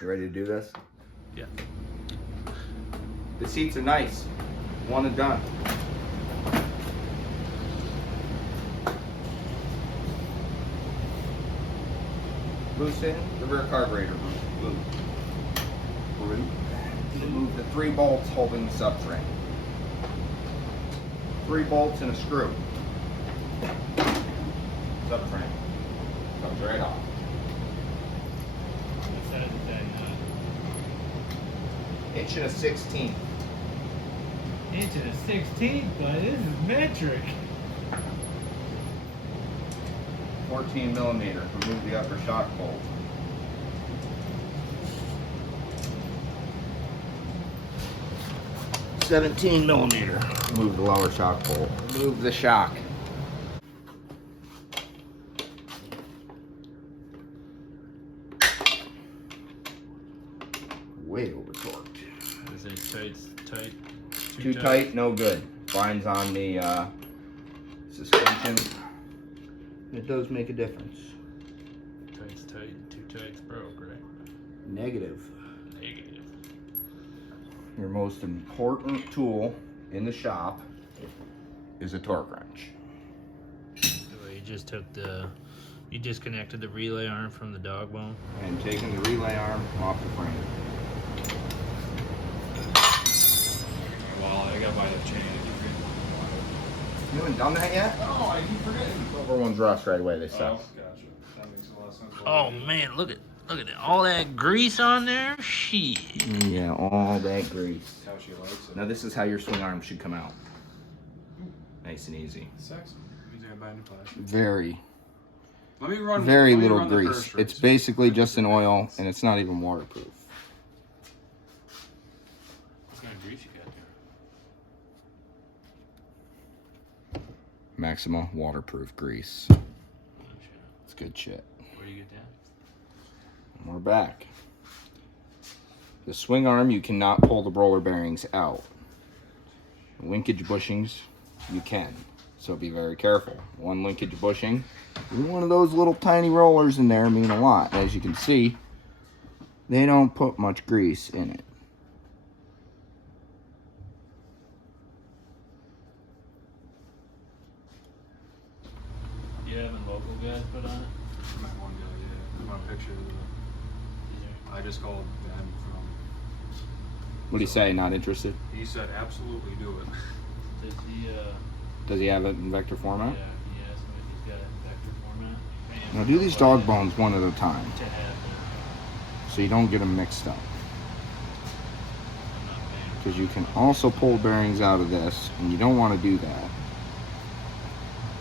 You ready to do this? Yeah. The seats are nice. One and done. Loosen the rear carburetor loop. Remove the 3 bolts holding the subframe. 3 bolts and a screw. Subframe comes right off. What size is that nut? Inch and a 16th. Inch and a 16th, but this is metric. 14 millimeter. Remove the upper shock bolt. $17 millimeter. Remove the lower shock bolt. Remove the shock. Way over torqued. Is it tight? Too tight, no good. Binds on the suspension. It does make a difference. Tight's tight, too tight's broke, right? Negative. Negative. Your most important tool in the shop is a torque wrench. So you just took you disconnected the relay arm from the dog bone? And taking the relay arm off the frame. Well, I gotta buy the chain. You haven't done that yet? Oh, I keep forgetting. Silver ones rust right away, they suck. Oh, gotcha. That makes a lot of sense. Oh man, look at that. All that grease on there? Shit. Yeah, all that grease. That's how she likes it. Now this is how your swing arm should come out. Nice and easy. Sexy. Means I gotta buy a new flash. Very Let very me little run the grease. first race. It's basically just an oil, and it's not even waterproof. What kind of grease you got there? Maxima waterproof grease. Oh, shit. It's good shit. Where do you get that? And we're back. The swing arm, you cannot pull the roller bearings out. Linkage bushings, you can. So be very careful. One linkage bushing, one of those little tiny rollers in there mean a lot. As you can see, they don't put much grease in it. You having local guys put on it? My one guy, yeah. I want a picture of the. I just called Ben from. What do you say? Not interested? He said absolutely do it. Does he, Does he have it in vector format? yeah, he asked me if he's got it in vector format. Now do these dog bones one at a time, To have so you don't get them mixed up. I'm not paying. Because you can also pull bearings out of this, and you don't want to do that.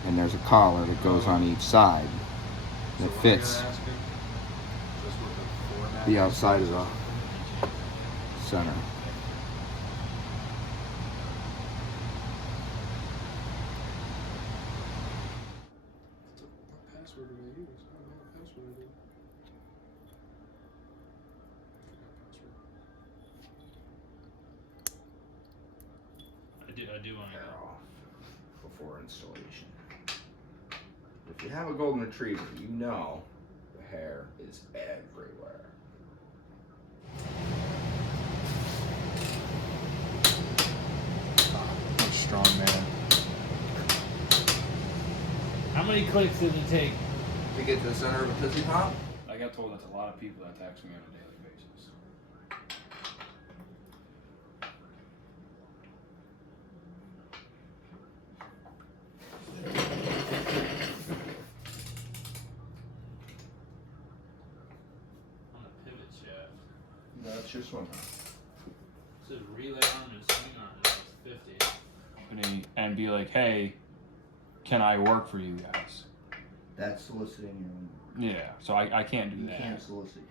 And there's a collar that goes on each side that So fits what you're asking, just with the format? the outside of the center. What password did I use? I don't know what password I did. I do want to Hair off before installation. If you have a golden retriever, you know the hair is everywhere. Strong man. How many clicks does it take? To get to the center of a Tootsie Pop? I got told that's a lot of people that text me on a daily basis. On the pivot shaft. That's your swing arm. It says relay arm and swing arm. It's 50. And be like, hey, can I work for you guys? That's soliciting Yeah, so I can't do your. You that. can't solicit.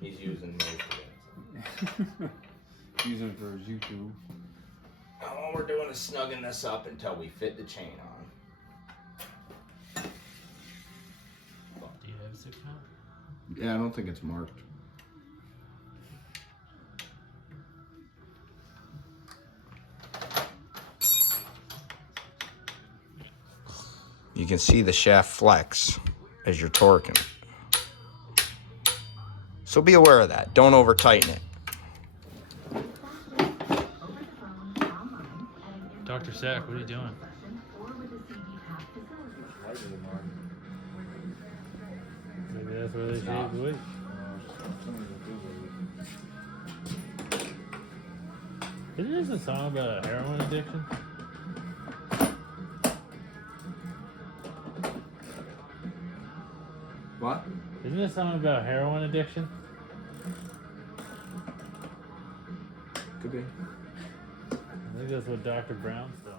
He's using those for that. Using it for his YouTube. Oh, all we're doing is snugging this up until we fit the chain on. Do you have 6 count? Yeah, I don't think it's marked. You can see the shaft flex as you're torquing. So be aware of that. Don't over tighten it. Dr. Sack, what are you doing? Maybe that's where they shaved the weight. Isn't this a song about a heroin addiction? What? Isn't this a song about heroin addiction? Could be. I think that's what Dr. Brown's doing.